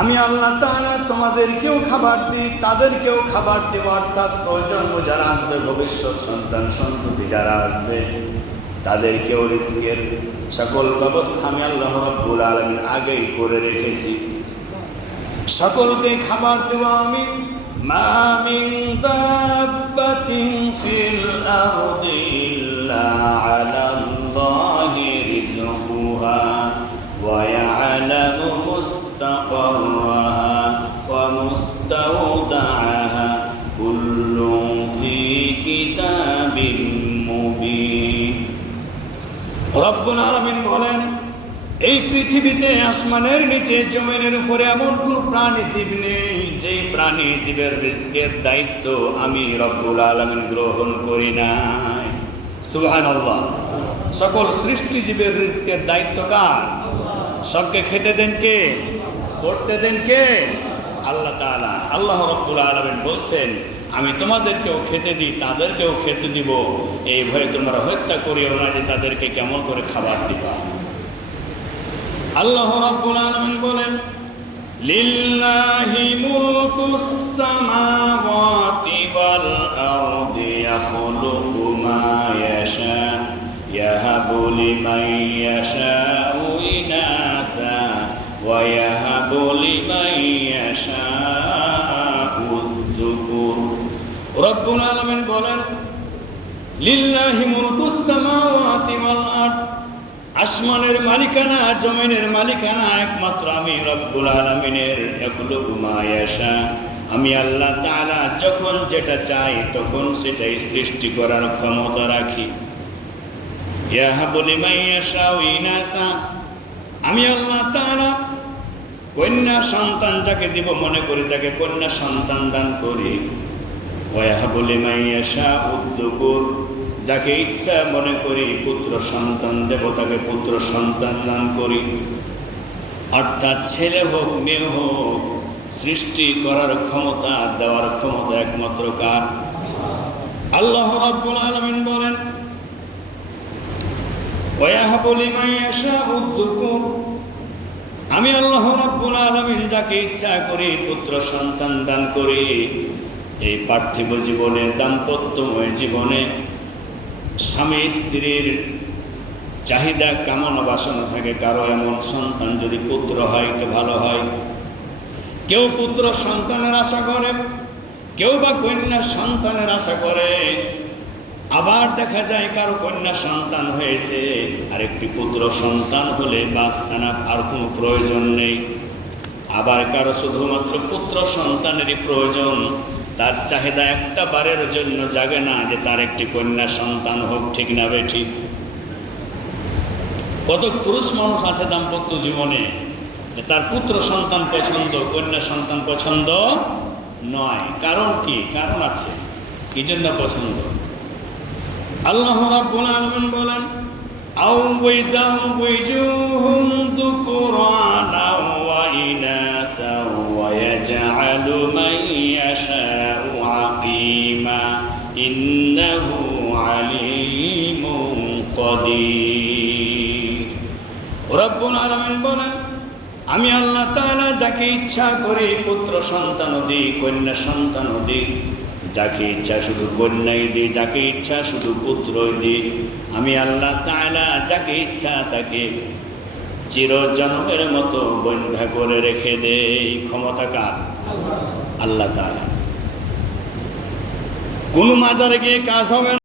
আমি আল্লাহ তাআলা তোমাদেরকেও খাবার দিই, তাদেরকেও খাবার দেব, অর্থাৎ প্রজন্ম যারা আসবে, ভবিষ্যৎ সন্তান সন্ততি যারা আসবে, তাদেরকেও রিজকের সকল ব্যবস্থা আমি আল্লাহ রাব্বুল আলামিন আগেই করে রেখেছি। সকলকে খাবার দেব আমি। মা মিন দাব্বাতিন ফিল আরদি ইল্লা আলাল্লাহি রিজকুহা ওয়া ইয়ালামু মুস্তাকাররাহা ওয়া মুস্তাওদাআহা কুল্লুন ফি কিতাবিন মুবিন। রব্বুল আলামিন বলেন, এই পৃথিবীতে আসমানের নিচে জমিনের উপরে এমন কোন প্রাণী জীব নেই যেই প্রাণী জীবের রিজকের দায়িত্ব আমি রব্বুল আলামিন গ্রহণ করি নাই। সুবহানাল্লাহ। সকল সৃষ্টি জীবের রিজকের দায়িত্ব কার? সবকে খেতে দেন কে? পড়তে দেন কে? আল্লাহ তাআলা। আল্লাহ রব্বুল আলামিন বলছেন, আমি তোমাদেরকেও খেতে দিই, তাদেরকেও খেতে দিব। এই ভয়ে তোমরা হত্যা করিও না যে তাদেরকে কেমন করে খাবার দিবা। আল্লাহ রাব্বুল আলামিন বলেন, লিল্লাহি মুলকুস সামাওয়াতি ওয়াল আরদি ইয়াখলুকু মা ইয়াশা ইয়াহাবু লিমান ইয়াশাউ ইনাসা ওয়া ইয়াহাবু লিমান ইয়াশাউ যুকুর। রাব্বুল আলামিন বলেন, লিল্লাহি মুলকুস সামাওয়াতি ওয়াল আরদ, আসমানের মালিকানা জমিনের মালিকানা একমাত্র আমি রব্বুল আলামিনের। ইয়াখলুকু মা ইয়াশা, আমি আল্লাহ তাআলা যখন যেটা চাই তখন সেটাই সৃষ্টি করার ক্ষমতা রাখি। ইয়াহাবু লিমান ইয়াশাউ ইনাসা, আমি আল্লাহ তাআলা কন্যা সন্তান যাকে দিব মনে করি তাকে কন্যা সন্তান দান করি। ওয়া ইয়াহাবু লিমান ইয়াশাউ যুকুর, যাকে ইচ্ছা মনে করি পুত্র সন্তান দেব তাকে পুত্র সন্তান দান করি। অর্থাৎ ছেলে হোক মেয়ে হোক, সৃষ্টি করার ক্ষমতা দেওয়ার ক্ষমতা একমাত্র কার? আল্লাহ রাব্বুল আলামিন বলেন, ওয়া ইয়াহাবু লিমান ইয়াশাউ যুকুর, আমি আল্লাহ রাব্বুল আলামিন যাকে ইচ্ছা করি পুত্র সন্তান দান করি। এই পার্থিব জীবনে, দাম্পত্যময় জীবনে স্বামী স্ত্রীর চাহিদা কামনা বাসনা থাকে, কারো এমন সন্তান যদি পুত্র হয় তো ভালো হয়। কেউ পুত্র সন্তানের আশা করে, কেউ বা কন্যা সন্তানের আশা করে। আবার দেখা যায় কারো কন্যা সন্তান হয়েছে, আরেকটি পুত্র সন্তান হলে বাস আর কোনো প্রয়োজন নেই। আবার কারো শুধুমাত্র পুত্র সন্তানেরই প্রয়োজন, তার চাহিদা একটা বারের জন্য জাগে না যে তার একটি কন্যা সন্তান হোক। ঠিক না বেঠিক? কত পুরুষ মানুষ আছে দাম্পত্য জীবনে যে তার পুত্র সন্তান পছন্দ, কন্যা সন্তান পছন্দ নয়। কারণ কি? কারণ আছে, কি জন্য পছন্দ? আল্লাহ রাব্বুল আলামিন বলেন, আও ওয়াইজাউজুহুম যুকুরানা ওয়া ইনাসা ওয়া ইয়াজআলু মান ইয়াশাউ আকিমা ইন্নাহু আলিমুন কাদির। রব্বুল আলামিন বলেন, আমি আল্লাহ তাআলা যাকে ইচ্ছা করি পুত্র সন্তানও দিই, কন্যা সন্তানও দিই। যাকে ইচ্ছা শুধু কন্যাই দিই, যাকে ইচ্ছা শুধু পুত্রই দিই। আমি আল্লাহ তাআলা যাকে ইচ্ছা তাকে চিরজন্মের মতো বন্ধা করে রেখে দেই। ক্ষমতা কার? আল্লাহ তাআলা। কোনো মাজারে গিয়ে কাজ হবে না।